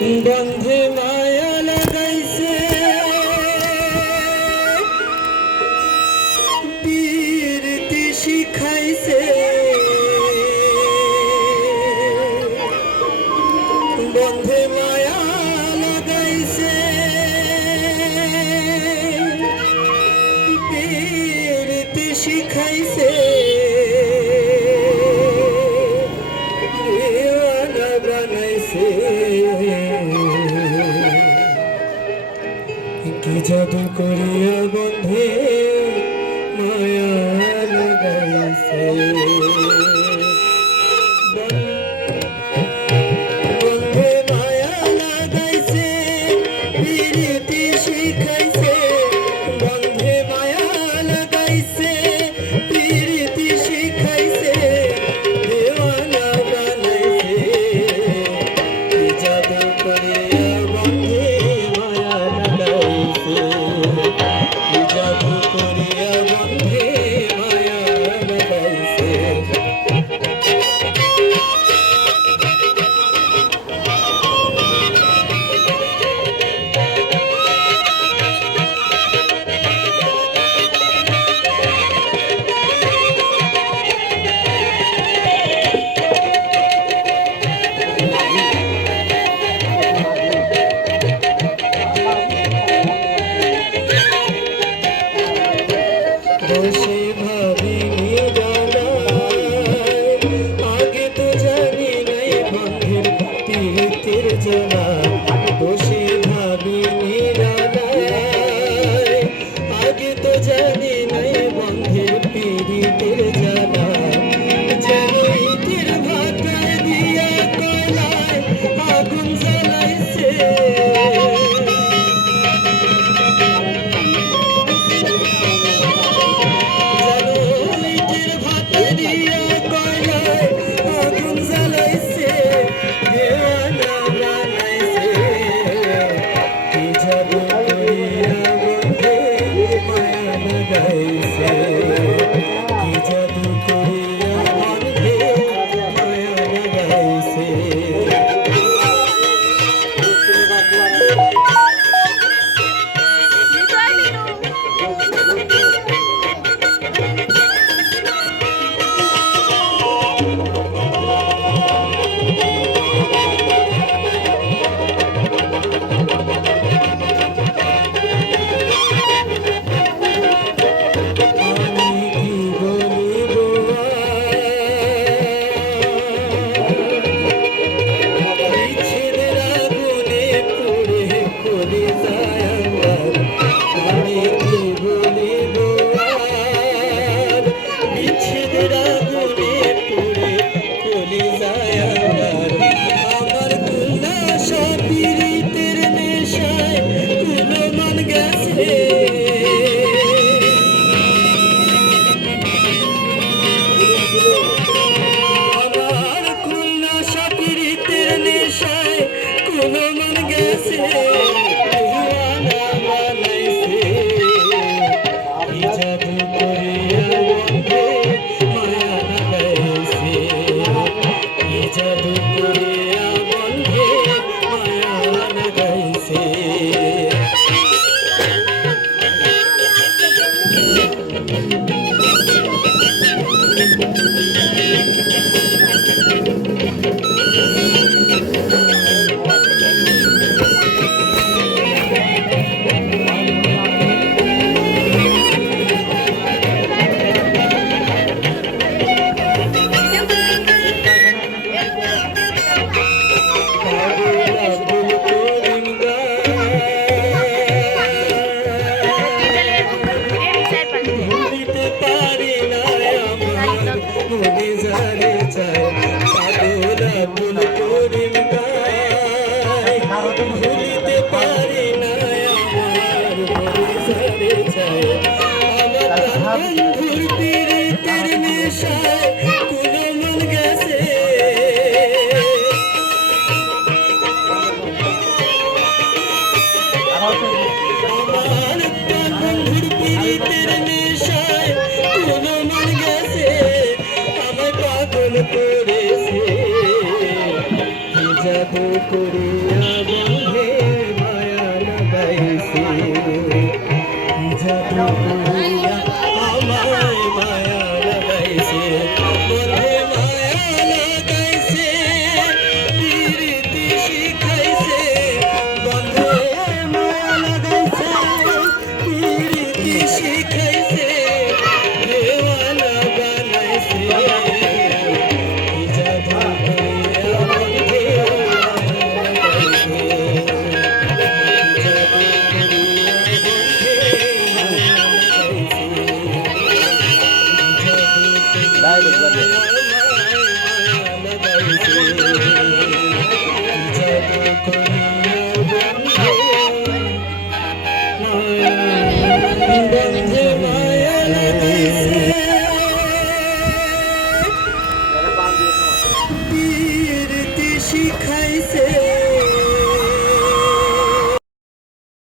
বন্ধে মায়া লাগাইছে পীরতি শিখাইছে বন্ধে মায়া লাগাইছে পীরতি শিখাইছে দেওয়ানা বানাইছে কি জাদু করিয়া বন্ধে মায়া লাগাইছে বন্ধে মায়া লাগাইছে পীরতি শিখাইছে বন্ধে মায়া লাগাইছে পীরতি শিখাইছে দেওয়ানা বানাইছে কি জাদু করিয়া বন্ধে মায়া লাগাইছে কি জাদু করিয়া বন্ধে মায়া লাগাইছে বসে ভাবিনি জানাই আগে তো জানি নাই বন্ধের পীড়িতের জ্বালা বসে ভাবিনি জানাই আগে তো জানি নাই বন্ধের পীড়িতের জ্বালা যেন ইটের ভাটায় দিয়া কয়লায় আগুন জ্বালাইছে জাদু করিয়া বন্ধে মায়া লাগাইছি কি জাদু করিয়া